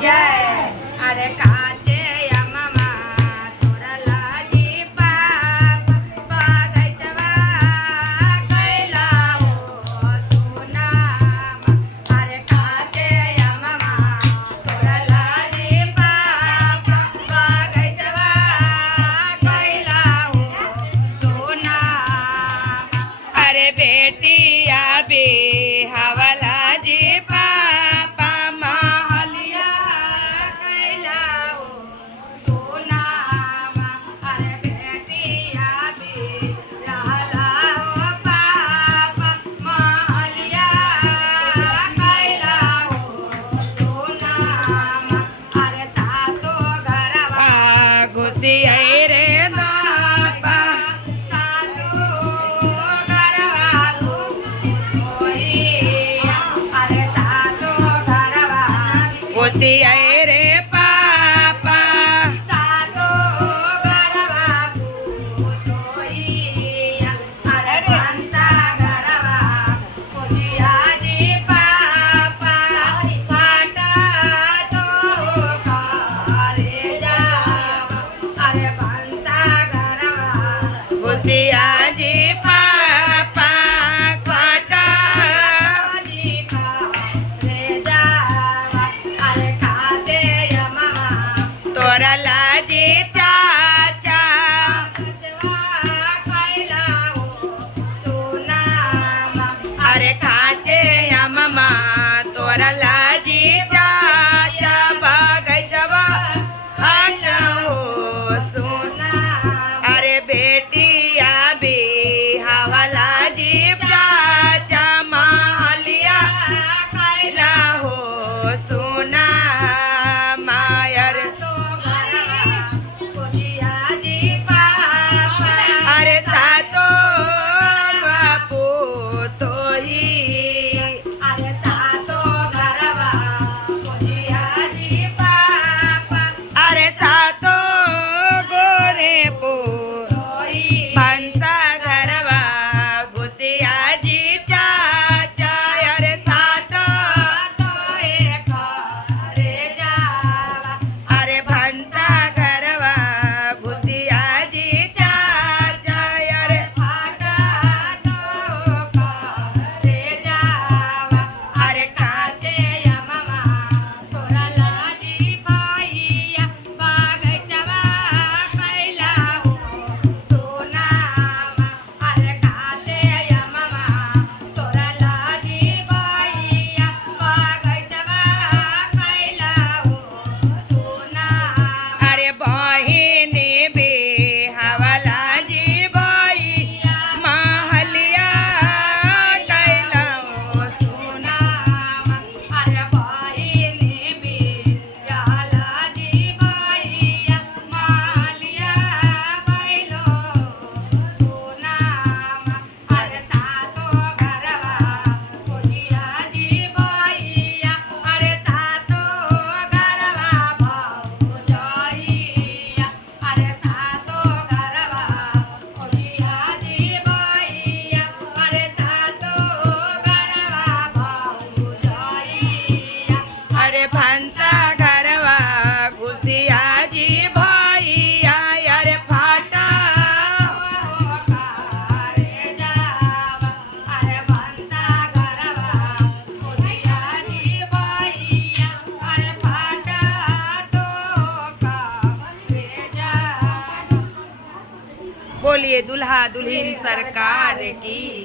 जय। अरे काचे या मामा तोरा लाजी पाप बगैचवा कैला हो सोनामा। अरे काचे या मामा तोरा लाजी पाप बगैचवा कैला हो सोनामा। अरे बेटिया बे हवाला जी पापा महलिया कैला हो सोनामा। अरे बेटिया बे रहला हो पापा महलिया कैला हो सोनामा। अरे सातो घरवा घुसी आई रे नापा सातो घरवा अरे सातो घरवा घुसी आई रे पापा सातो घरवा भूतोइया। अरे पंचा घरवा घुसिया जी पापा फाटा तो काले जावा। अरे पंचा घरवा घुसिया जी पापा फाटा जी काले जावा। अरे काचे या मामा तोरा लाजी चाचा कैला हो सोनामा। अरे काचे या मामा तोरा लाजी चाचा बगैचवा कैला हो सोनामा। अरे बेटिया बे हवाला जी चाचा महलिया कैला हो सोनामा। अरे तो घरवा घुसिया जी पापा अरे सातो बापू तो ही। अरे सातो घरवा घुसिया जी पापा अरे सातो गोरे पो पंचा घरवा घुसिया जी चाचा। अरे सातो तो एक रे जावा। अरे पंचा घरवा घुसिया जी चाचा। अरे फाटा तो रे जावा। अरे काचे या मामा तोरा लाजी भैया बगैचवा कैला हो सोनामा। अरे काचे या मामा तोरा लाजी भैया बगैचवा कैला हो सोनामा। अरे बहिनी बे हवाला जी भैया महलिया कैला हो सोनामा। अरे बहिनी बे हवाला जी भैया महलिया कैलो सोनामा। अरे सातो घरवा घुसिया जी भैया अरे सातो घरवा भौजाइया। अरे सातो घरवा घुसिया जी भैया अरे सातो घरवा भौजाइया। अरे भंसा घरवा घुसिया जी भैया अरे फाटा हो कारे जावा। अरे भंसा घरवा घुसिया जी भैया अरे फाटा तो कारे जावा। बोलिए दुल्हा दुल्हन सरकार की।